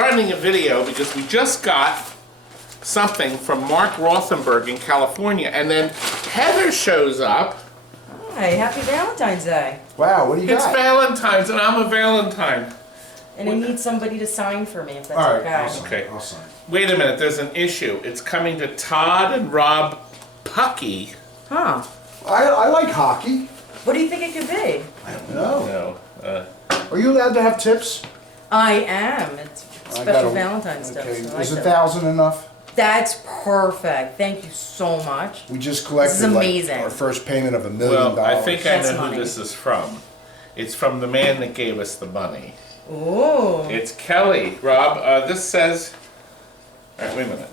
starting a video because we just got something from Mark Rothenberg in California, and then Heather shows up. Hi, happy Valentine's Day. Wow, what do you got? It's Valentine's, and I'm a Valentine. And I need somebody to sign for me, if that's All right, okay. awesome. Okay. I'll sign. Wait a minute, there's an issue. It's coming to Todd and Rob Puckey. Huh. I like hockey. What do you think it could be? I don't know. No. Are you allowed to have tips? I am. It's special Valentine's stuff. Okay, So I is like that. 1,000 enough? That's perfect. Thank you so much. We just collected This is amazing. Like, our first payment of $1 million. Well, I think I That's know money. who this is from. It's from the man that gave us the money. Ooh. It's Kelly. Rob, this says... All right, wait a minute.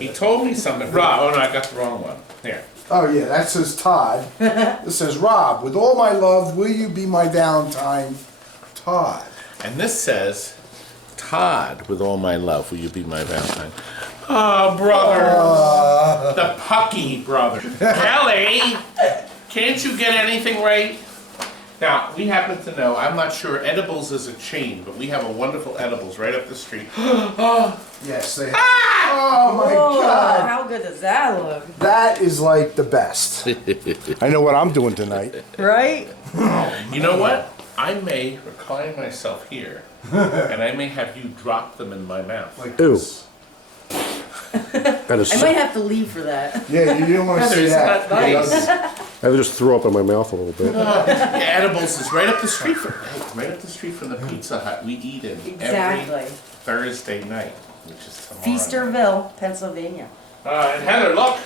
He told me something. Rob, oh no, I got the wrong one. Here. Oh yeah, that says Todd. This says Rob. With all my love, will you be my Valentine, Todd? And this says, Todd, with all my love, will you be my Valentine? Oh, brother. The Puckey brother. Kelly, can't you get anything right? Now, we happen to know, I'm not sure Edibles is a chain, but we have a wonderful Edibles right up the street. Yes, they have. Oh my Whoa, God. how good does that look? That is like the best. I know what I'm doing tonight. Right? You know what? I may recline myself here, and I may have you drop them in my mouth. Like Ew. this. That is I might have to leave for that. Yeah, you don't want to Heather, see isn't that. that nice? I just threw up in my mouth a little bit. Yeah, Edibles is right up the street from the Pizza Hut we eat in Exactly. every Thursday night, which is tomorrow. Feasterville, Pennsylvania. And Heather, look,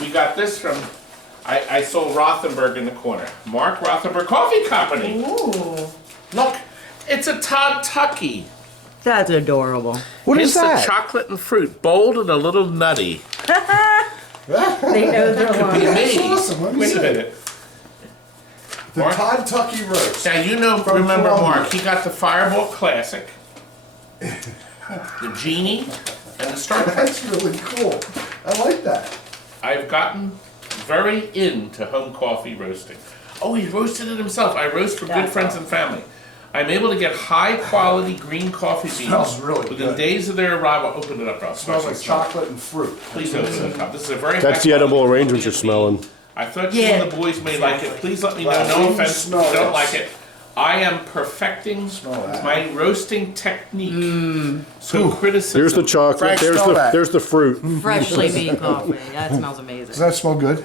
we got this from. I saw Rothenberg in the corner. Mark Rothenberg Coffee Company. Ooh. Look, it's a Todd Tucky. That's adorable. What is Hints that? of chocolate and fruit, bold and a little nutty. They know their Be line. That's me. awesome. Let me Wait see. a minute. The Mark? Todd Tucky roast. Now you know, From remember Columbia. Mark, he got the Fireball Classic, the Genie, and the Star Trek. That's really cool. I like that. I've gotten very into home coffee roasting. Oh, he roasted it himself. I roast for good That's friends awesome. and family. I'm able to get high quality green coffee beans Smells really within good. days of their arrival. Open it up, Rob. Smells like Smell it. chocolate and fruit. Please open it up. This is a very That's the high edible quality arrangements you're Colombian bean. smelling. I thought you Yeah. and the boys may like it. Please let me know. Wow, No when you offense if smell you don't this. like it. I am perfecting Smell that. my roasting technique. So criticism. There's the chocolate. Frank, There's smell that. the fruit. Freshly made coffee. That smells Does amazing. that smell good?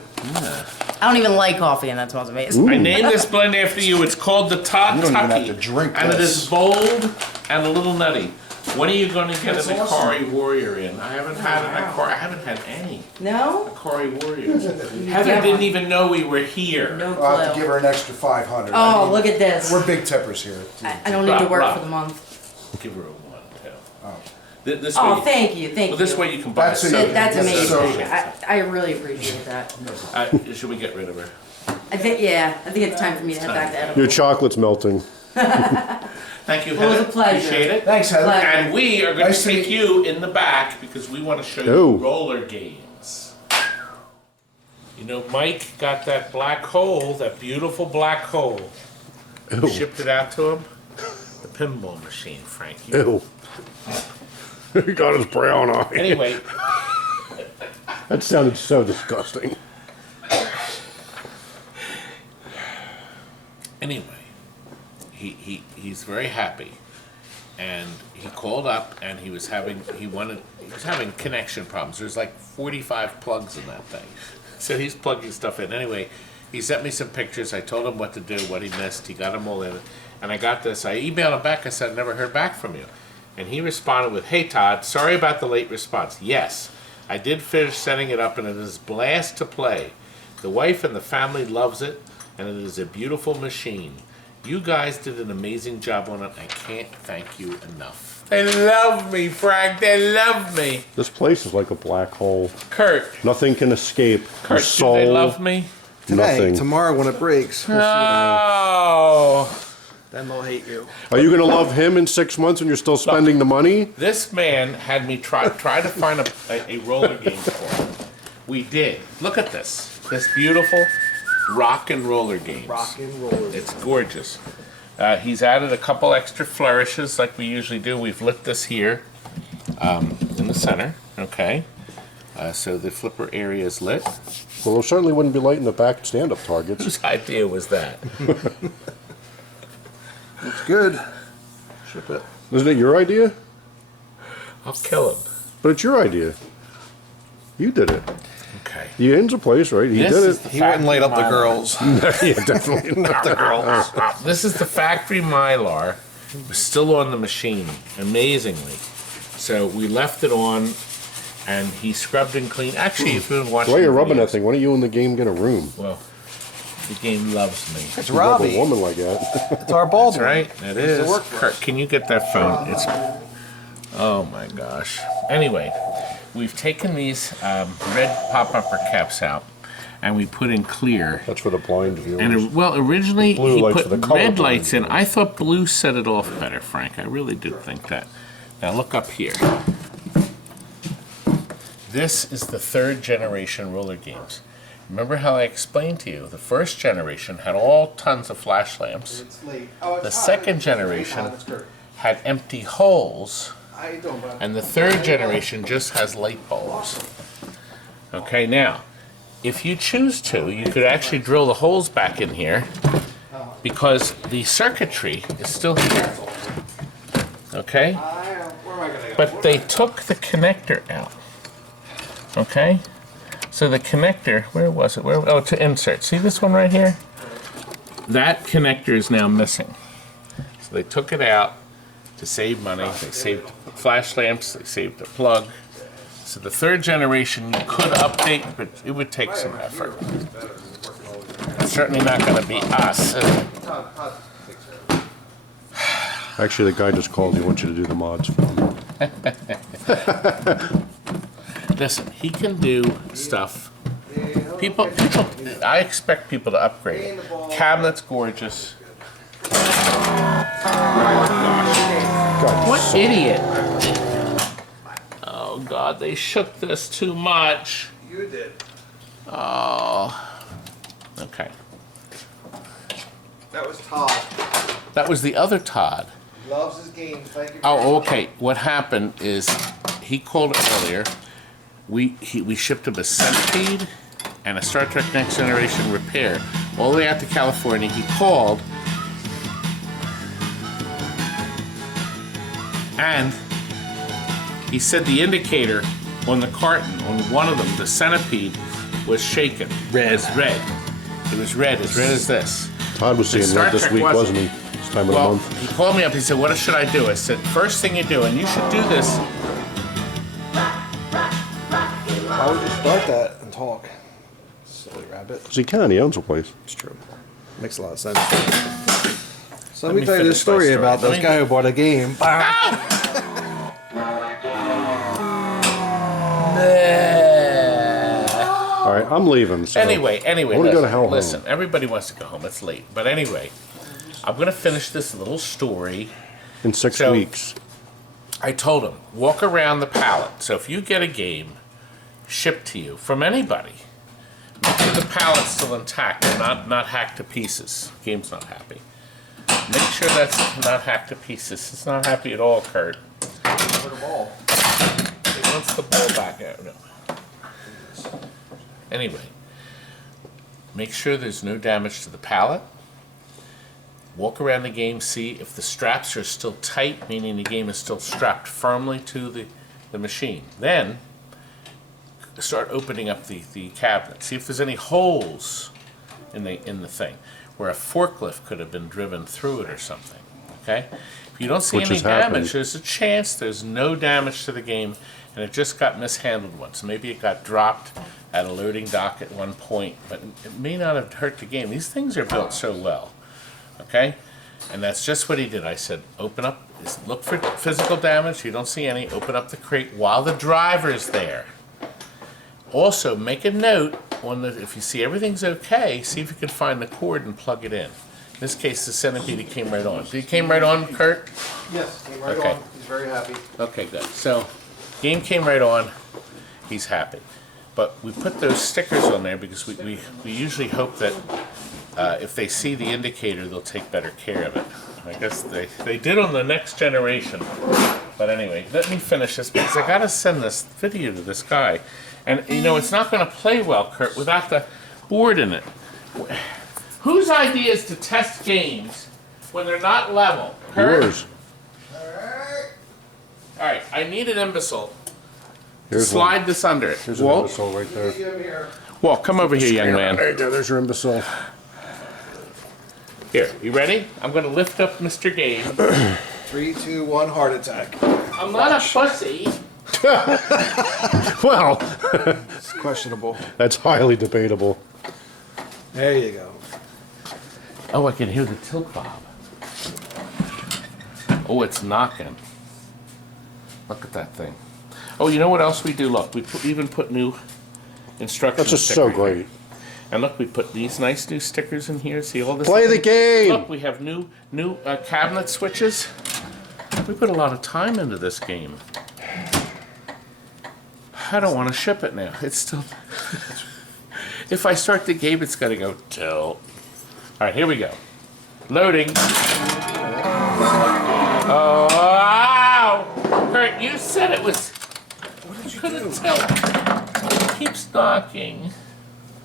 I don't even like coffee, and that smells amazing. I named this blend after you. It's called the Todd You don't even Tucky, have to drink and it this. is bold and a little nutty. When are you going to get That's an awesome. Akari Warrior in? I haven't had an Akari. I haven't had any No? Akari Warriors. Heather didn't even know we were here. No I'll have to clue. give her an extra 500. Oh, look at this. We're big tippers here. I don't need to work Rob. for the month. Give her a one too. Oh. This Oh, way, thank you, thank well, you. this way you can buy That's a a- soda. That's Yes, amazing. sir. I really appreciate that. Should we get rid of her? I think it's time for me to head back to Your edible. chocolate's melting. Thank you, Well, it was Heather. a pleasure. Appreciate it. Thanks, Heather. Pleasure. And we are going Nice to to take meet you in the back because we want to show Oh. you Rollergames. You know, Mike got that black hole, that beautiful black hole. We Ew. shipped it out to him. The pinball machine, Frank. You- Ew. He got his brown eye. Anyway, That sounded so disgusting. anyway, he's very happy, and he called up and he was having connection problems. There's like 45 plugs in that thing, so he's plugging stuff in. Anyway, he sent me some pictures. I told him what to do, what he missed. He got them all in, and I got this. I emailed him back. I said, "I never heard back from you," and he responded with, "Hey Todd, sorry about the late response. Yes, I did finish setting it up, and it is a blast to play. The wife and the family loves it, and it is a beautiful machine. You guys did an amazing job on it. I can't thank you enough." They love me, Frank. They love me. This place is like a black hole. Kurt, Nothing can escape. Your do soul. they love me? Today, Nothing. tomorrow when it breaks, we'll see No. then they'll hate you. Are you going to love him in 6 months when you're still spending the money? This man had me try to find a roller game for him. We did. Look at this. This beautiful rock and roller games. Rock and roll. It's gorgeous. He's added a couple extra flourishes like we usually do. We've lit this here in the center, okay? So the flipper area is lit. Well, it certainly wouldn't be lighting the back stand-up targets. Whose idea was that? Looks good. Ship it. Isn't it your idea? I'll kill him. But it's your idea. You did it. Okay. The ends are placed, right? He This did is it. the He wouldn't light up the factory girls. Yeah, definitely not. The girls. This is the factory Mylar. It was still on the machine, amazingly. So we left it on, and he scrubbed and cleaned. Actually, if you've been watching While you're the rubbing that videos- thing, why don't you and the game get a room? Well, the game loves me. It's You rub a Robbie. woman like that. It's our bald That's one. right. It Used to is. work for Kurt, us. can you get that phone? It's. Oh my gosh. Anyway, we've taken these red pop-upper caps out, and we put in clear. That's for the blind viewers. And originally Blue he lights put for the color red blind lights in. viewers. I thought blue set it off better, Frank. I really did think that. Now look up here. This is the third generation Rollergames. Remember how I explained to you, the first generation had all tons of flash lamps. The second generation had empty holes, and the third generation just has light bulbs. Okay, now, if you choose to, you could actually drill the holes back in here because the circuitry is still here. Okay? But they took the connector out. Okay? So the connector, where was it? Oh, to insert. See this one right here? That connector is now missing. So they took it out to save money. They saved flash lamps. They saved a plug. So the third generation you could update, but it would take some effort. It's certainly not going to be us. Actually, the guy just called. He wants you to do the mods for him. Listen, he can do stuff. People, I expect people to upgrade it. Cabinet's gorgeous. God, What idiot! Oh God, they shook this too much. You did. Oh. Okay. That was Todd. That was the other Todd. Loves his games. Thank you. Oh, okay. What happened is he called earlier. We shipped him a Centipede and a Star Trek Next Generation repair all the way out to California. He called and he said the indicator on the carton on one of them, the Centipede, was shaken. Red. It was red. It was red, as red as this. Todd was seeing Star red this Trek week, wasn't. wasn't he? This time of the Well, month. he called me up. He said, "What should I do?" I said, "First thing you do, and you should do this." Why would you start that and talk? Silly rabbit. Because he can. He owns a place. It's true. Makes a lot of sense. So let me me tell you finish this story my story. about Let this me- guy who bought a game. All right, I'm leaving. So Anyway, I wanna go to listen, hell listen. home. Everybody wants to go home. It's late, but anyway, I'm gonna finish this little story. In 6 So- weeks. I told him, walk around the pallet. So if you get a game shipped to you from anybody, make sure the pallet's still intact and not hacked to pieces. Game's not happy. Make sure that's not hacked to pieces. It's not happy at all, Kurt. For the ball. It wants the ball back out. No. Anyway, make sure there's no damage to the pallet. Walk around the game, see if the straps are still tight, meaning the game is still strapped firmly to the machine. Then, start opening up the cabinet. See if there's any holes in the thing, where a forklift could have been driven through it or something, okay? If you don't see Which any has happened. damage, there's a chance there's no damage to the game, and it just got mishandled once. Maybe it got dropped at a loading dock at one point, but it may not have hurt the game. These things are built so well. Okay? And that's just what he did. I said, open up, look for physical damage. You don't see any. Open up the crate while the driver's there. Also, make a note if you see everything's okay, see if you can find the cord and plug it in. In this case, the Centipede came right on. It came right on, Kurt? Yes, came right Okay. on. He's very happy. Okay, good. So, game came right on. He's happy. But we put those stickers on there because we usually hope that if they see the indicator, they'll take better care of it. I guess they did on the next generation. But anyway, let me finish this because I gotta send this video to this guy. And you know, it's not gonna play well, Kurt, without the board in it. Whose idea is to test games when they're not level? Kurt? Yours. All right, I need an imbecile to Here's slide one. this under it. Here's an Walt, imbecile right there. Walt, come over here, young man. There you go. There's your imbecile. Here, you ready? I'm gonna lift up Mr. Gabe. 3, 2, 1, heart attack. I'm not a pussy. Well, It's questionable. that's highly debatable. There you go. Oh, I can hear the tilt bob. Oh, it's knocking. Look at that thing. Oh, you know what else we do? Look, we even put new instructions. That's just so stickers. great. And look, we put these nice new stickers in here. See all this? Play the game. Look, we have new cabinet switches. We put a lot of time into this game. I don't want to ship it now. It's still. If I start the game, it's got to go tilt. All right, here we go. Loading. Oh, wow! Kurt, you said it was. What did you Couldn't do? tell. It keeps knocking.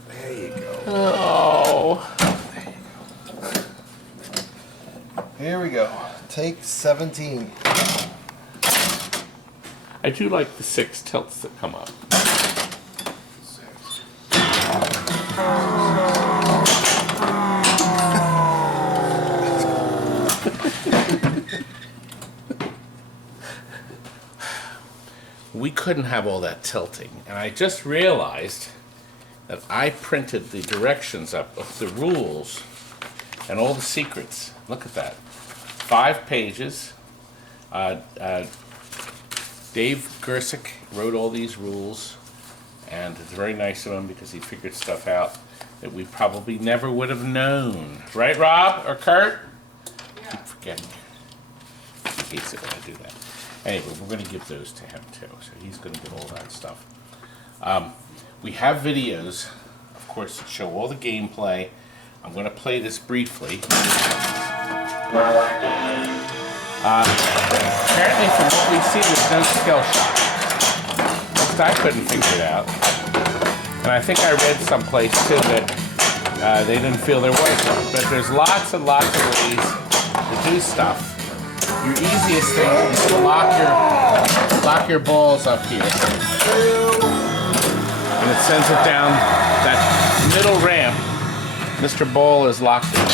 There you go. Oh. Here we go. Take 17. I do like the 6 tilts that come up. We couldn't have all that tilting, and I just realized that I printed the directions up of the rules and all the secrets. Look at that. 5 pages. Dave Gersick wrote all these rules, and it's very nice of him because he figured stuff out that we probably never would have known. Right, Rob or Kurt? Yeah. Keep forgetting. He hates it when I do that. Anyway, we're going to give those to him too, so he's going to get all that stuff. We have videos, of course, that show all the gameplay. I'm going to play this briefly. Apparently, from what we see, there's no skill shot. At least I couldn't figure it out. And I think I read someplace too that they didn't feel there was one. But there's lots and lots of ways to do stuff. Your easiest thing is to lock your balls up here. And it sends it down that middle ramp. Mr. Ball is locked in.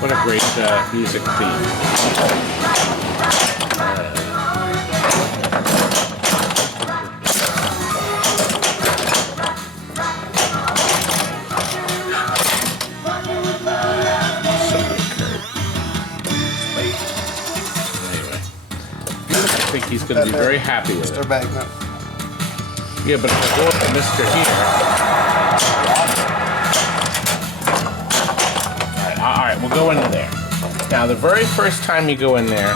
What a great music theme. Anyway, I think he's going to be very happy with it. Mr. Bagman. Yeah, but if I go up to Mr. here. Alright, we'll go into there. Now, the very first time you go in there,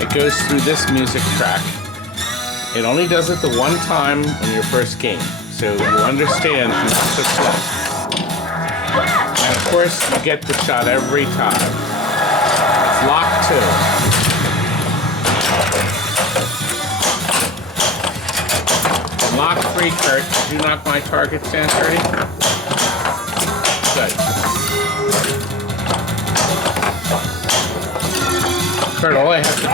it goes through this music track. It only does it the one time in your first game, so you understand not to slip. And of course, you get the shot every time. It's lock 2. Lock 3, Kurt. Did you knock my target stance already? Good. Kurt, all I have to do is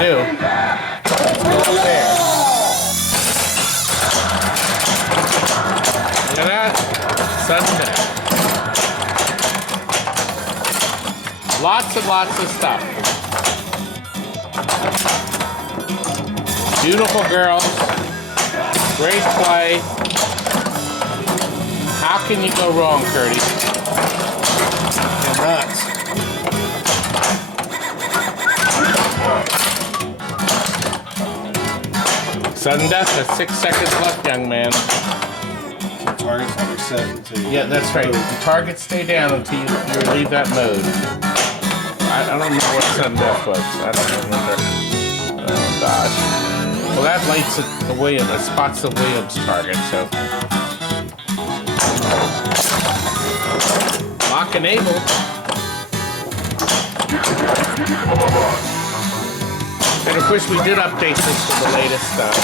go up there. Look at that. Sudden death. Lots and lots of stuff. Beautiful girls. Great play. How can you go wrong, Curdy? You're nuts. Sudden death at 6 seconds left, young man. Target's never set until you... Yeah, that's right. The targets stay down until you leave that mode. I don't remember what sudden death was. I don't remember. gosh. Well, that lights the Williams, it spots the Williams target, so. Lock enabled. And of course, we did update this to the latest stuff.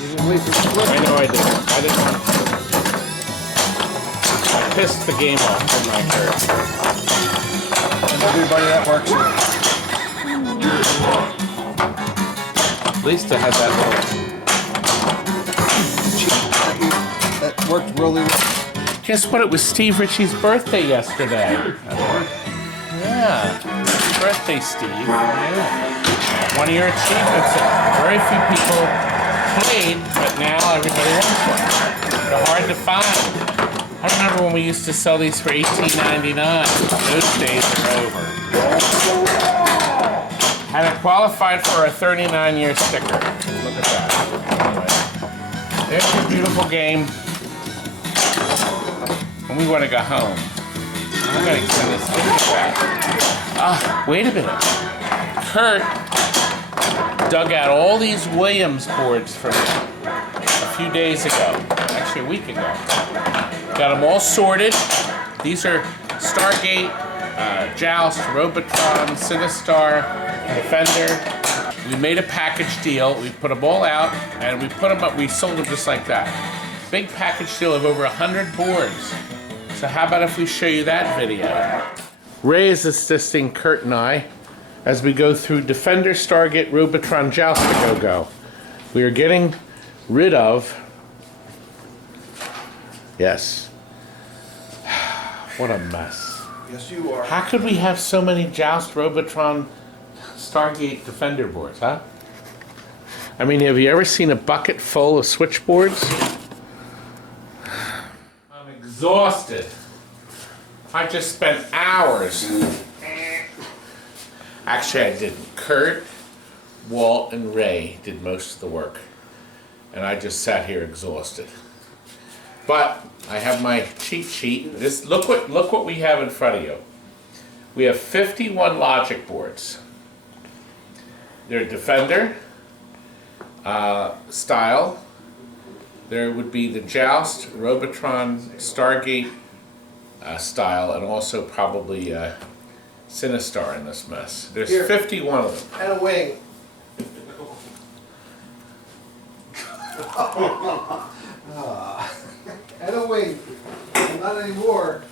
You didn't wait for the flip. I know I didn't. I didn't want to. I pissed the game off with my shirt. And everybody that works here. At least I had that That worked really well. little. Guess what? It was Steve Ritchie's birthday yesterday. Yeah. Birthday, Steve. Yeah. One of your achievements that very few people played, but now everybody wants one. They're hard to find. I remember when we used to sell these for $18.99. Those days are over. And it qualified for a 39-year sticker. Look at that. Anyway, there's a beautiful game. And we want to go home. I'm going to send this sticker back. Ah, wait a minute. Kurt dug out all these Williams boards for me a few days ago. Actually, a week ago. Got them all sorted. These are Stargate, Joust, Robotron, Sinistar, Defender. We made a package deal. We put them all out, and we put them up. We sold them just like that. Big package deal of over 100 boards. So how about if we show you that video? Ray is assisting Kurt and I as we go through Defender, Stargate, Robotron, Joust to go-go. We are getting rid of... Yes. What a mess. Yes, you are. How could we have so many Joust, Robotron, Stargate, Defender boards, huh? I mean, have you ever seen a bucket full of switchboards? I'm exhausted. I just spent hours. Actually, I didn't. Kurt, Walt, and Ray did most of the work. And I just sat here exhausted. But I have my cheat sheet. This, look what we have in front of you. We have 51 logic boards. They're Defender style. There would be the Joust, Robotron, Stargate style, and also probably Sinistar in this mess. There's Here. 51 of them. And a wing. And a wing. Not anymore.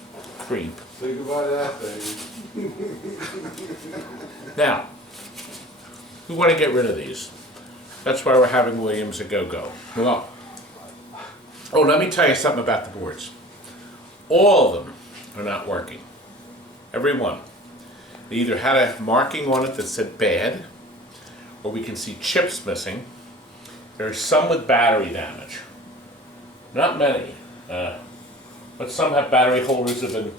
Creep. Say goodbye to that thing. Now, we want to get rid of these. That's why we're having Williams a go-go. Well, oh, let me tell you something about the boards. All of them are not working. Every one. They either had a marking on it that said bad, or we can see chips missing. There are some with battery damage. Not many, but some have battery holders that have been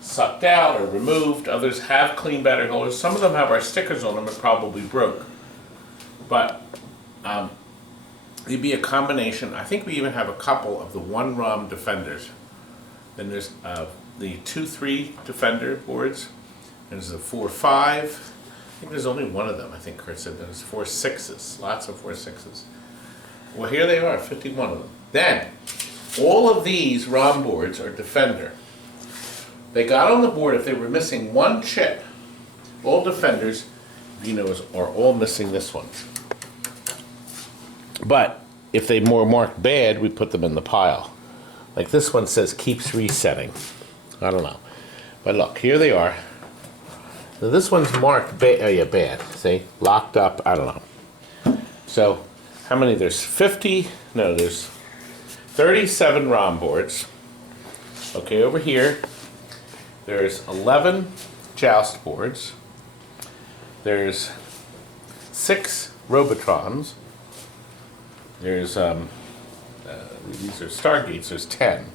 sucked out or removed. Others have clean battery holders. Some of them have our stickers on them and probably broke. But it'd be a combination. I think we even have a couple of the 1-ROM Defenders. Then there's the 2-3 Defender boards. There's the 4-5. I think there's only one of them. I think Kurt said there's 4 6s. Lots of 4 6s. Well, here they are, 51 of them. Then, all of these ROM boards are Defender. They got on the board if they were missing one chip. All Defenders, you know, are all missing this one. But if they were marked bad, we put them in the pile. Like this one says keeps resetting. I don't know. But look, here they are. Now this one's marked bad. Oh yeah, bad. See? Locked up. I don't know. So, how many? There's 50. No, there's 37 ROM boards. Okay, over here, there's 11 Joust boards. There's 6 Robotrons. There's, these are Stargates, there's 10.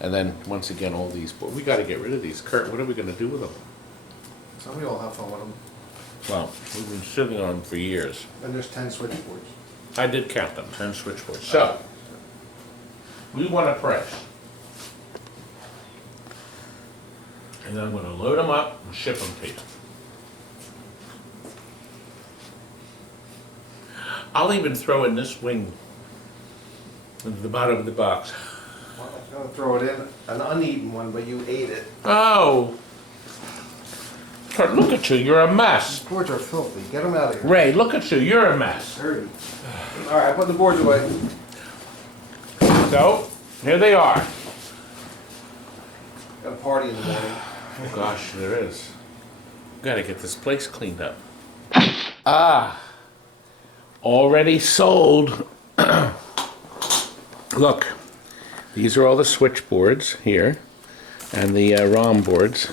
And then, once again, all these boards. We gotta get rid of these. Kurt, what are we gonna do with them? Somebody will have fun with them. Well, we've been sitting on them for years. And there's 10 switchboards. I did count them, 10 switchboards. So, we want to press. And I'm going to load them up and ship them to you. I'll even throw in this wing into the bottom of the box. I was gonna throw it in an uneaten one, but you ate it. Oh! Kurt, look at you, you're a mess. These boards are filthy. Get them out of here. Ray, look at you, you're a mess. Dirty. All right, put the boards away. So, here they are. Got a party in the morning. Oh gosh, there is. Gotta get this place cleaned up. Ah, already sold. Look, these are all the switchboards here, and the ROM boards,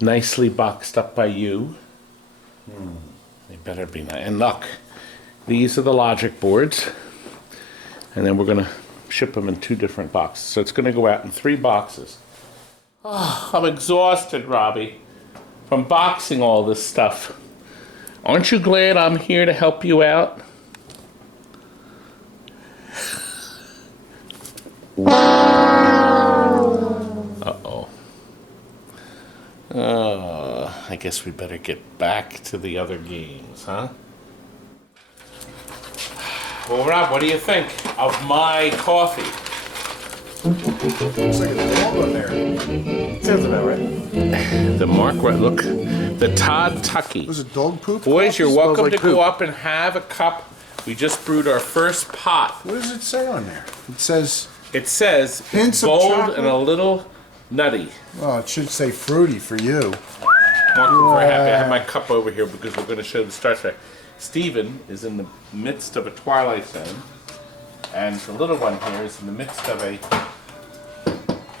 nicely boxed up by you. They better be nice. And look, these are the logic boards, and then we're gonna ship them in 2 different boxes. So it's gonna go out in 3 boxes. Oh, I'm exhausted, Robbie, from boxing all this stuff. Aren't you glad I'm here to help you out? Uh-oh. I guess we better get back to the other games, huh? Well, Rob, what do you think of my coffee? Looks like a dog on there. Sounds about right. The Mark, look, the Todd Tucky. Was it dog poop? Boys, you're Coffee? welcome like to poop. go up and have a cup. We just brewed our first pot. What does it say on there? It says, It says Hints of bold chocolate? and a little nutty. oh, it should say fruity for you. Mark, I'm very happy I have my cup over here because we're going to show the Star Trek. Stephen is in the midst of a Twilight Zone, and the little one here is in the midst of a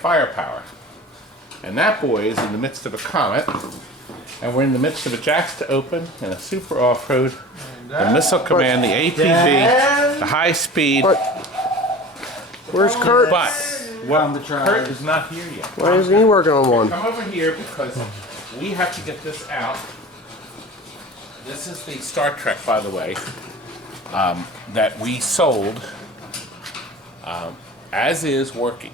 Firepower. And that boy is in the midst of a Comet, and we're in the midst of a Jacks to Open and a Super Off-Road, the Missile Command, the APV, the High Speed. Where's Kurt? But Round the tribe. Kurt is not here yet. Why isn't he working on one? Come over here because we have to get this out. This is the Star Trek, by the way, that we sold as is working.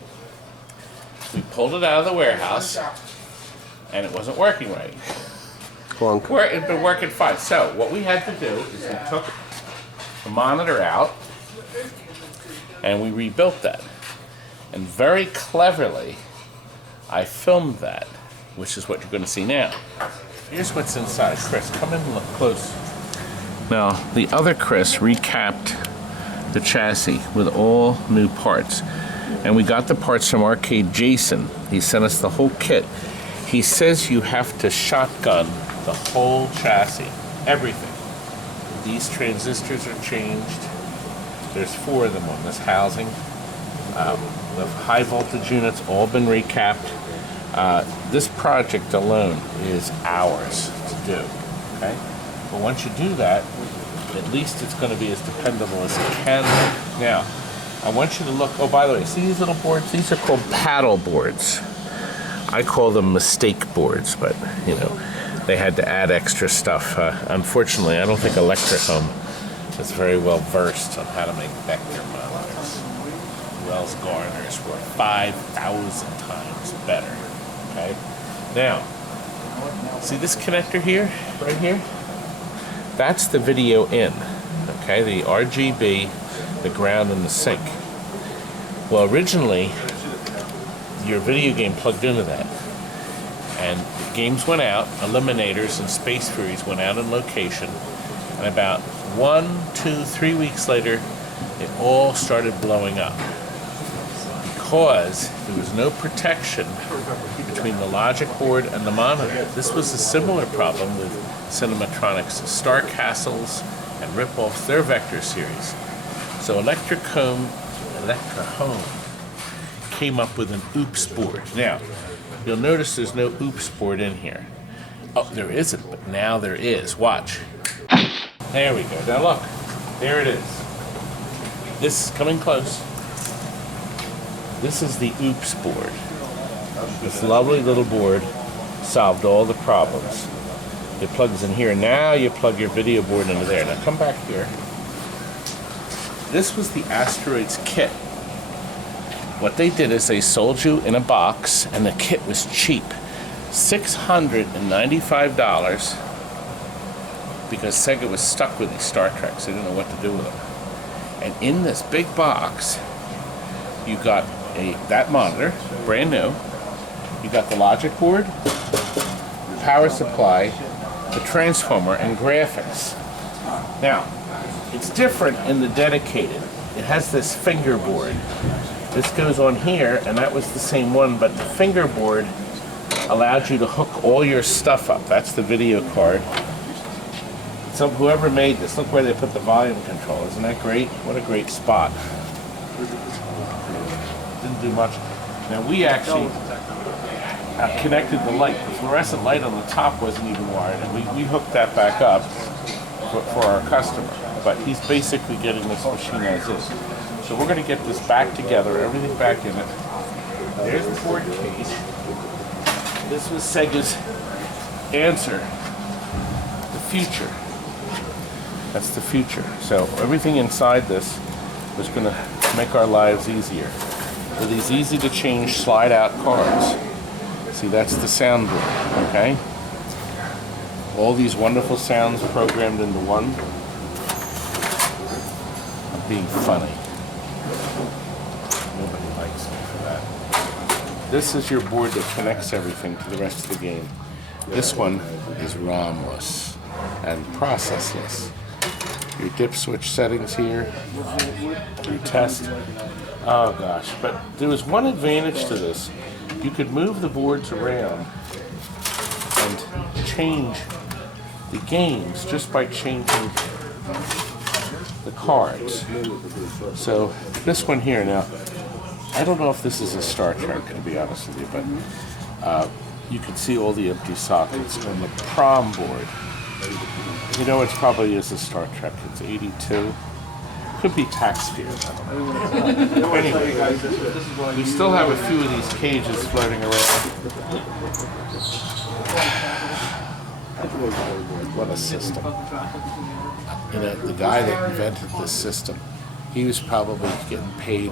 We pulled it out of the warehouse and it wasn't working right. Clunk. It had been working fine. So what we had to do is we took the monitor out and we rebuilt that. And very cleverly, I filmed that, which is what you're going to see now. Here's what's inside. Chris, come in and look close. Now, the other Chris recapped the chassis with all new parts. And we got the parts from Arcade Jason. He sent us the whole kit. He says you have to shotgun the whole chassis, everything. These transistors are changed. There's 4 of them on this housing. The high voltage units all been recapped. This project alone is hours to do, okay? But once you do that, at least it's going to be as dependable as it can. Now, I want you to look, oh, by the way, see these little boards? These are called paddle boards. I call them mistake boards, but, you know, they had to add extra stuff. Unfortunately, I don't think Electric Home is very well versed on how to make vector monitors. Wells Garners were 5,000 times better, okay? Now, see this connector here, right here? That's the video in, okay? The RGB, the ground, and the sync. Well, originally, your video game plugged into that. And the games went out, Eliminators and Space Furies went out on location, and about 1, 2, 3 weeks later, it all started blowing up. Because there was no protection between the logic board and the monitor. This was a similar problem with Cinematronics' Star Castles and rip-off their Vector series. So Electric Home came up with an OOPS board. Now, you'll notice there's no OOPS board in here. Oh, there isn't, but now there is. Watch. There we go. Now look, there it is. This is coming close. This is the OOPS board. This lovely little board solved all the problems. It plugs in here. Now you plug your video board into there. Now come back here. This was the Asteroids kit. What they did is they sold you in a box, and the kit was cheap. $695. because Sega was stuck with these Star Treks. They didn't know what to do with them. And in this big box, you got that monitor, brand new. You got the logic board, the power supply, the transformer, and graphics. Now, it's different in the dedicated. It has this fingerboard. This goes on here, and that was the same one, but the fingerboard allowed you to hook all your stuff up. That's the video card. So whoever made this, look where they put the volume control. Isn't that great? What a great spot. Didn't do much. Now we actually connected the light. The fluorescent light on the top wasn't even wired, and we hooked that back up for our customer. But he's basically getting this machine as is. So we're going to get this back together, everything back in it. There's the board case. This was Sega's answer. The future. That's the future. So everything inside this was going to make our lives easier. With these easy to change slide out cards. See, that's the soundboard, okay? All these wonderful sounds programmed into one. I'm being funny. Nobody likes me for that. This is your board that connects everything to the rest of the game. This one is ROM-less and processless. Your dip switch settings here, your test. Oh gosh, but there was one advantage to this. You could move the boards around and change the games just by changing the cards. So this one here now, I don't know if this is a Star Trek, to be honest with you, but you can see all the empty sockets on the prom board. You know, it probably is a Star Trek. It's 82. Could be tax fears. I don't know. Anyway, we still have a few of these cages floating around. What a system. You know, the guy that invented this system, he was probably getting paid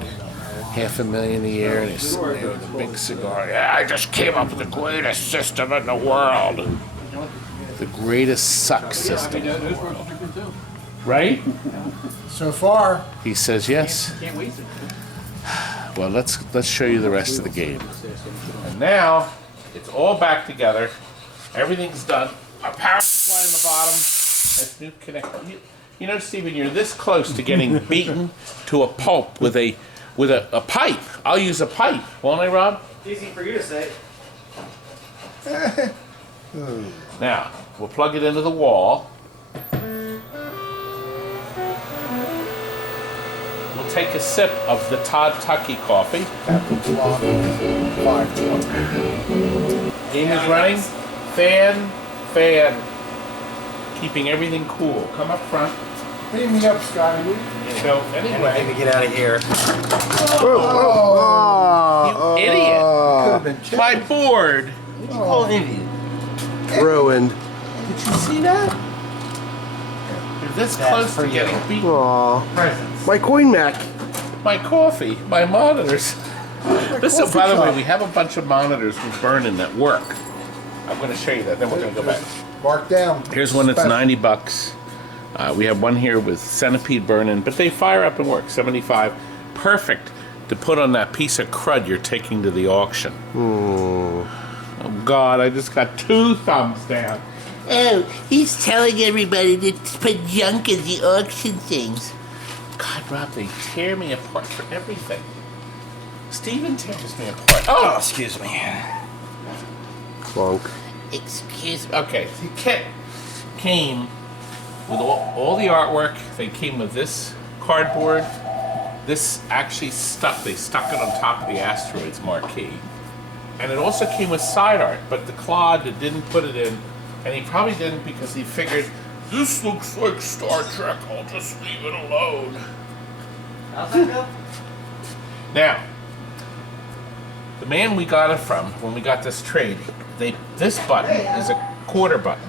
$500,000 a year, and he's sitting there with a big cigar. Yeah, I just came up with the greatest system in the world. The greatest suck system in the world. Right? So far. He says yes. Well, let's show you the rest of the game. And now it's all back together. Everything's done. Our power supply in the bottom has new connect. You know, Stephen, you're this close to getting beaten to a pulp with a pipe. I'll use a pipe, won't I, Rob? Easy for you to say. Now we'll plug it into the wall. We'll take a sip of the Todd Tucky coffee. Game is running. Fan. Keeping everything cool. Come up front. Beam me up, Scotty. So anyway, to get out of here. you idiot! My board. You call an idiot. Ruined. Did you see that? You're this close to getting beaten. Aw. Presents. My coin Mac. My coffee, my monitors. Listen, by the way, we have a bunch of monitors with burn-in that work. I'm going to show you that, then we're going to go back. Mark down. Here's one that's $90. We have one here with centipede burn-in, but they fire up and work. $75. Perfect to put on that piece of crud you're taking to the auction. Oh God, I just got 2 thumbs down. Oh, he's telling everybody to put junk in the auction things. God, Rob, they tear me apart for everything. Steven tears me apart. Oh, excuse me. Clunk. Excuse me. okay. The kit came with all the artwork. They came with this cardboard. This actually stuck. They stuck it on top of the Asteroids marquee. And it also came with side art, but the Claude didn't put it in. And he probably didn't because he figured, this looks like Star Trek, I'll just leave it alone. How's that go? Now, the man we got it from, when we got this trade, this button is a quarter button.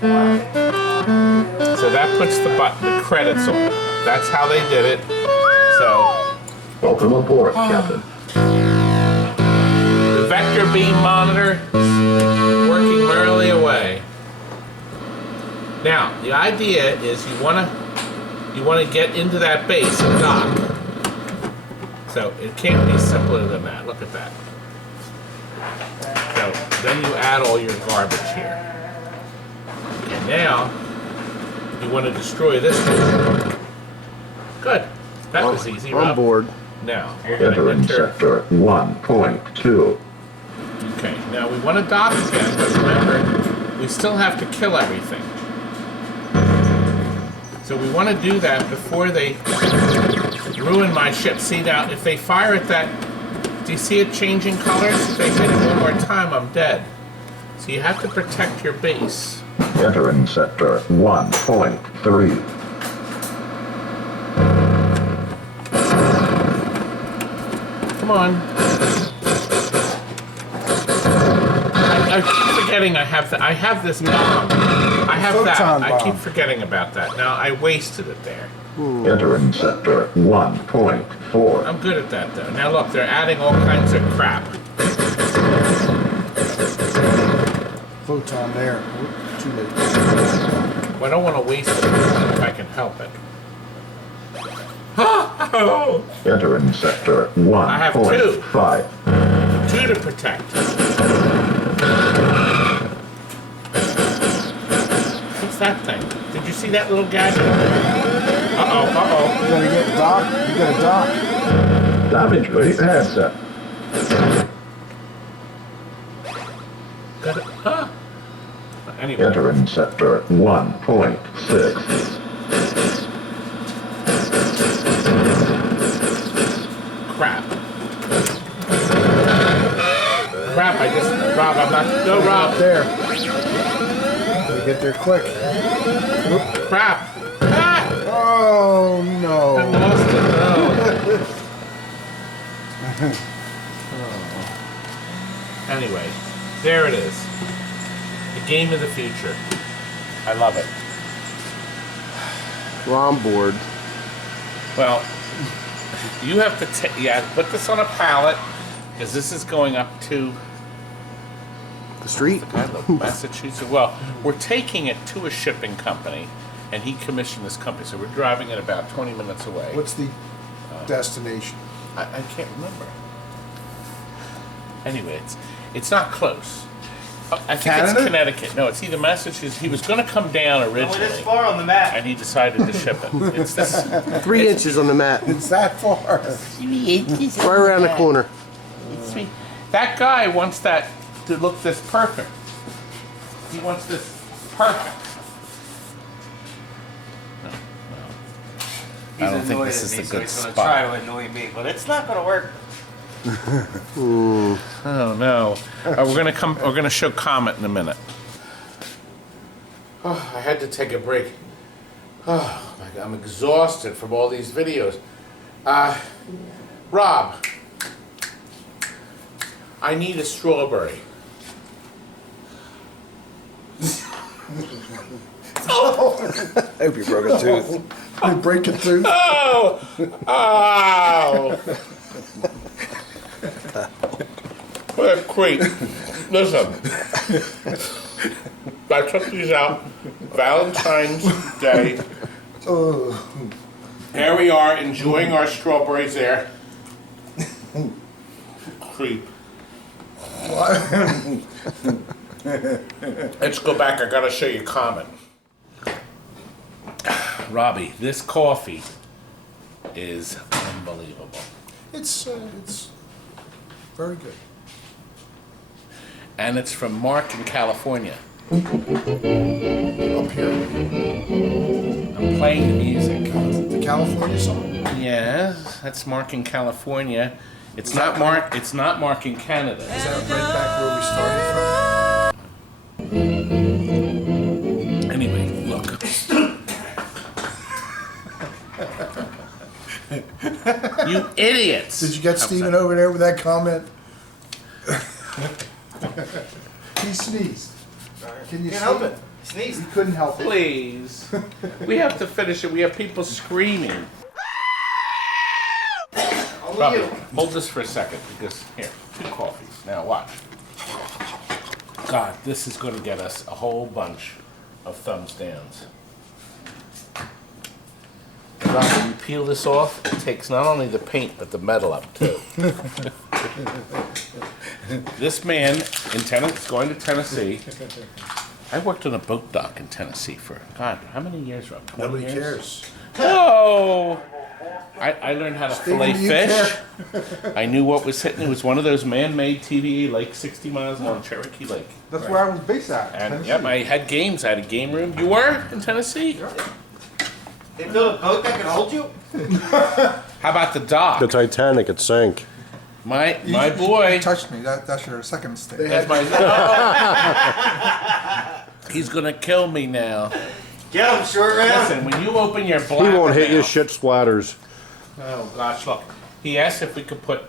So that puts the credits on it. That's how they did it. So, Welcome aboard, Captain. the vector beam monitor working merrily away. Now, the idea is you wanna get into that base and dock. So it can't be simpler than that. Look at that. So then you add all your garbage here. Okay, now you want to destroy this one. Good. That was easy, On Rob. board. Now we're going to Entering enter. sector 1.2. Okay, now we want to dock again, but remember, we still have to kill everything. So we want to do that before they ruin my ship. See now, if they fire at that, do you see it changing colors? If they hit it one more time, I'm dead. So you have to protect your base. Entering sector 1.3. Come on. I keep forgetting I have this bomb. I have that. Photon I keep bomb. forgetting about that. Now I wasted it there. Entering sector 1.4. I'm good at that though. Now look, they're adding all kinds of crap. Photon there. Oop, too late. Well, I don't want to waste it if I can help it. Oh, Entering sector have two. 1.5. 2 to protect. What's that thing? Did you see that little gadget? Uh-oh, uh-oh. You gotta get dock. You gotta dock. Damage rate headset. Got it. Huh? Anyway. Entering sector 1.6. Crap. Crap, Rob, I'm not, no, Rob. There. Gotta get there quick. Crap. Ah! Oh I no. lost it, no. Anyway, there it is. The game of the future. I love it. We're on board. Well, you have to put this on a pallet, because this is going up to The street. Massachusetts. Well, we're taking it to a shipping company, and he commissioned this company, so we're driving it about 20 minutes away. What's the destination? I can't remember. Anyway, it's not close. I think Canada? it's Connecticut. No, it's either Massachusetts. He was going to come down Only this originally, far on the map. and he decided to ship it. It's this. 3 inches on the mat. It's that far. Right around the corner. That guy wants that to look this perfect. He wants this perfect. He's I don't think annoyed this at is me, the so good he's gonna spot. try to annoy me, but it's not gonna work. Oh no! We're gonna show Comet in a minute. Oh, I had to take a break. Oh my God, I'm exhausted from all these videos. Rob, I need a strawberry. I hope you broke a tooth. You break it through. Oh! Oh! What a creep. Listen. I took these out Valentine's Day. There we are, enjoying our strawberries there. Creep. Let's go back. I gotta show you Comet. Robbie, this coffee is unbelievable. It's very good. And it's from Mark in California. Up here, I'm playing the music. the California song. Yes, that's Mark in California. It's not Mark in Canada. Is that right back where we started from? Anyway, look. You idiots! Did you get Steven over there with that comment? He sneezed. Can you Can't see? help it. Sneeze. He couldn't help it. Please. We have to finish it. We have people screaming. Only Robbie, you. hold this for a second because here, 2 coffees. Now watch. God, this is going to get us a whole bunch of thumbs downs. When you peel this off, it takes not only the paint but the metal up too. This man is going to Tennessee. I worked on a boat dock in Tennessee for, God, how many years, Rob? 20 Nobody years? cares. Oh! I learned how to fillet do you fish. I knew what was hitting. It was one of those man-made TVA lakes, 60 miles long, Cherokee Lake. That's where I was based at. And yeah, I had games. I had a game room. You were in Tennessee? They built a boat that can hold you? How about the dock? The Titanic, it sank. My boy. You touched me. That's your second mistake. That's my. He's gonna kill me now. Get him, short round. Listen, when you open your He black won't hit you, mouth- shit splatters. Oh gosh, look. He asked if we could put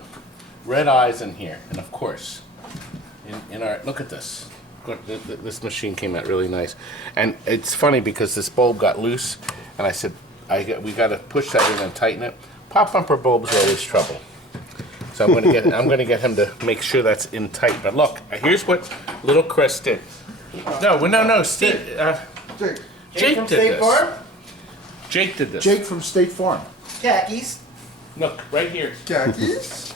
red eyes in here, and of course, in our look at this. Look, this machine came out really nice, and it's funny because this bulb got loose, and I said, we got to push that in and tighten it. Pop bumper bulbs are always trouble, so I'm gonna get him to make sure that's in tight. But look, here's what little Chris did. No, Steve. Jake from did State this. Farm? Jake did this. Jake from State Farm. Khakis. Look right here. Khakis?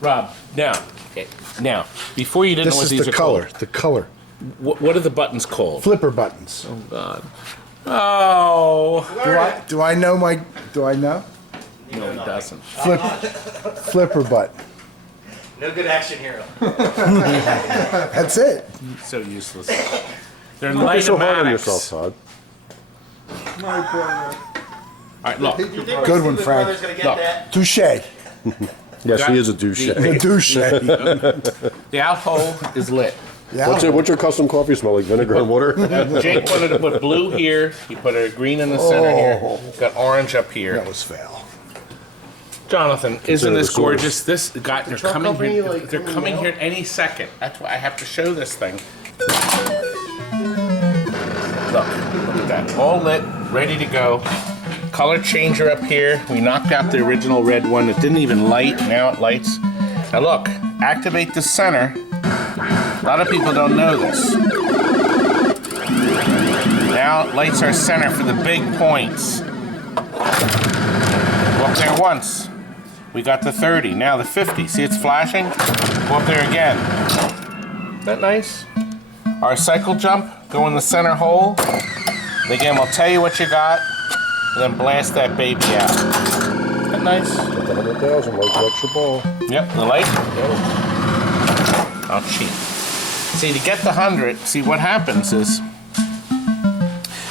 Rob, now, before you didn't know This what is these the are color. called. The color. What are the buttons called? Flipper buttons. Oh God. Oh. Do I know my? Do I know? No, he doesn't. Flipper button. No good action hero. That's it. So useless. They're Don't be so hard on lightomatics. yourself, Todd. My brother. All right, look. Good one, Frank. Brother's gonna get Look. that. Touche. Yes, Got he is a douche. The douche. The out hole is lit. Yeah. What's your custom coffee smell like? Vinegar and water? Jake wanted to put blue here. He put a green in the center here. Got orange up here. That was foul. Jonathan, isn't the this source. gorgeous? This guy, they're truck coming company, here. like, They're coming coming out? here at any second. That's why I have to show this thing. Look at that. All lit, ready to go. Color changer up here. We knocked out the original red one. It didn't even light. Now it lights. Now look, activate the center. A lot of people don't know this. Now it lights our center for the big points. Go up there once. We got the 30. Now the 50. See it's flashing? Go up there again. Isn't that nice? Our cycle jump, go in the center hole. Again, we'll tell you what you got, and then blast that baby out. Isn't that nice? 100,000, like the extra ball. Yep, the light. I'll cheat. See, to get the 100, see what happens is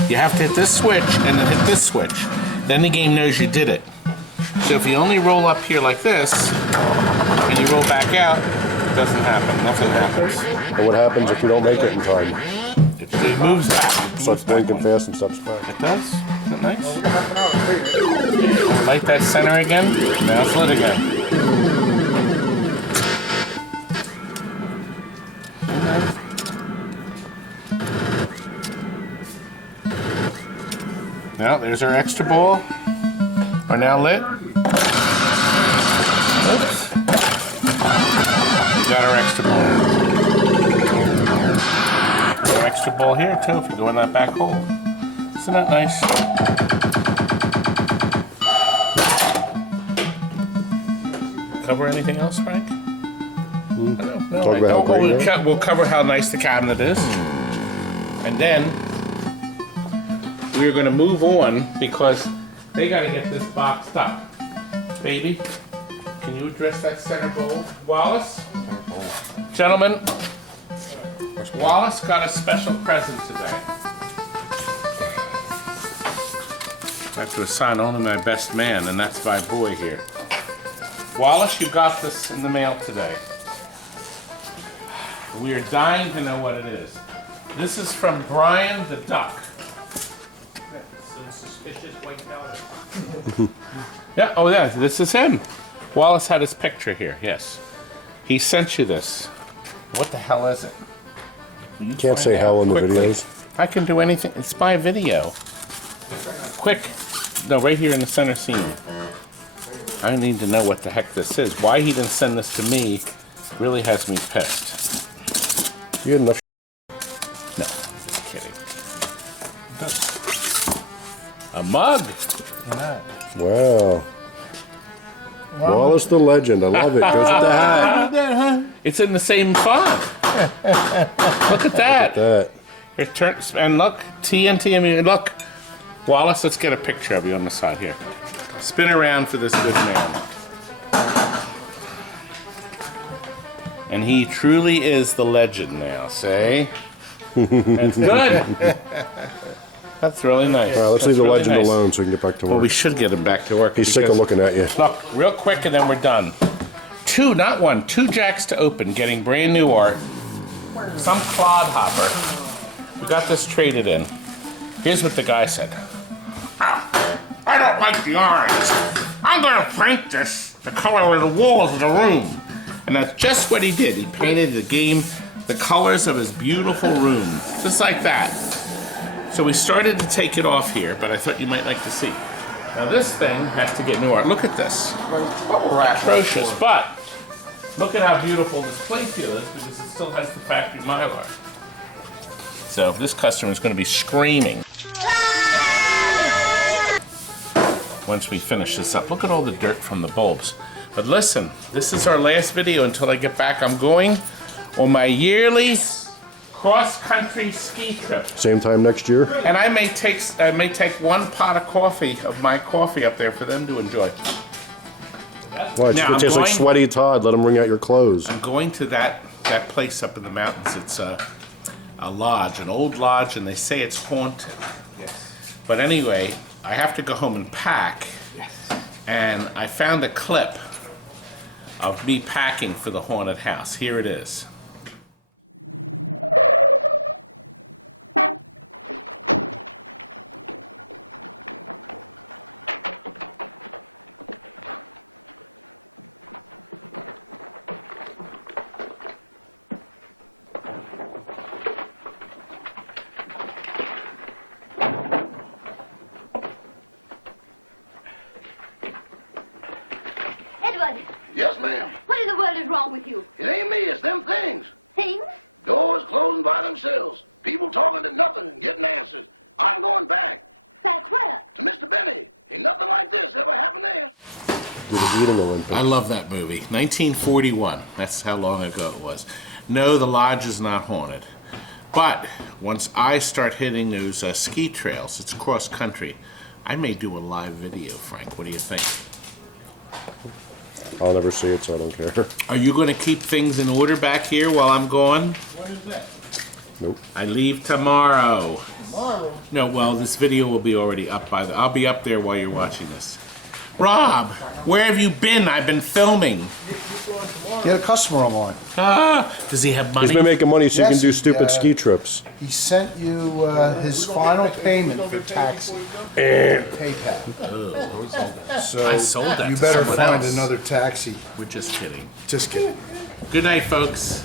you have to hit this switch and then hit this switch. Then the game knows you did it. So if you only roll up here like this and you roll back out, it doesn't happen. Nothing happens. And what happens if you don't make it in time? It moves back. It Starts moves blinking fast and stops back. It does? Isn't it nice? Light that center again. Now it's lit again. Now there's our extra ball. Are now lit. Oops. We got our extra ball. Our extra ball here too if you go in that back hole. Isn't that nice? Cover anything else, Frank? No, Talk about how great it is. we'll cover how nice the cabinet is. And then we're going to move on because they got to get this boxed up. Baby, can you address that center bowl? Wallace? Gentlemen, Wallace got a special present today. I have to assign only my best man, and that's my boy here. Wallace, you got this in the mail today. We are dying to know what it is. This is from Brian the Duck. Some suspicious white powder. Yeah, oh yeah, this is him. Wallace had his picture here, yes. He sent you this. What the hell is it? You Can't find say out hell in the quickly. videos. I can do anything. It's by video. Quick. No, right here in the center scene. I need to know what the heck this is. Why he didn't send this to me really has me pissed. You had enough. No, just kidding. A mug. Wow. Wallace the legend. I love it. Goes with the hat. It's in the same font. Look at that. That. It turns, and look, TNT Amusements. Look, Wallace, let's get a picture of you on the side here. Spin around for this good man. And he truly is the legend now, say? That's good. That's really nice. All right, let's That's leave the really legend nice. alone so we can get back to Well, work. we should get him back to work. He's sick of because- looking at you. Look, real quick and then we're done. Two, not one, two jacks to open, getting brand new art. Some clodhopper. We got this traded in. Here's what the guy said. "Ah, I don't like the orange. I'm gonna paint this the color of the walls of the room." And that's just what he did. He painted the colors of his beautiful room. Just like that. So we started to take it off here, but I thought you might like to see. Now this thing has to get new art. Look at this. Atrocious, but look at how beautiful this playfield is because it still has the factory mylar. So this customer is going to be screaming once we finish this up. Look at all the dirt from the bulbs. But listen, this is our last video until I get back. I'm going on my yearly cross-country ski trip. Same time next year? And I may take one pot of coffee, of my coffee up there for them to enjoy. Why? It Now, I'm tastes like going- sweaty Todd. Let him wring out your clothes. I'm going to that place up in the mountains. It's a lodge, an old lodge, and they say it's haunted. But anyway, I have to go home and pack. And I found a clip of me packing for the haunted house. Here it is. You're the eating Olympics. I love that movie. 1941. That's how long ago it was. No, the lodge is not haunted. But once I start hitting those ski trails, it's cross country, I may do a live video, Frank. What do you think? I'll never see it, so I don't care. Are you going to keep things in order back here while I'm gone? What is that? Nope. I leave tomorrow. Tomorrow. No, well, this video will be already up by I'll be up there while you're watching this. Rob, where have you been? I've been filming. He had a customer online. Does he have money? He's been making money so you Yes, can do stupid yeah. ski trips. He sent you his final payment for taxi. PayPal. So I sold that you to better someone find else. another taxi. We're just kidding. Just kidding. Good night, folks.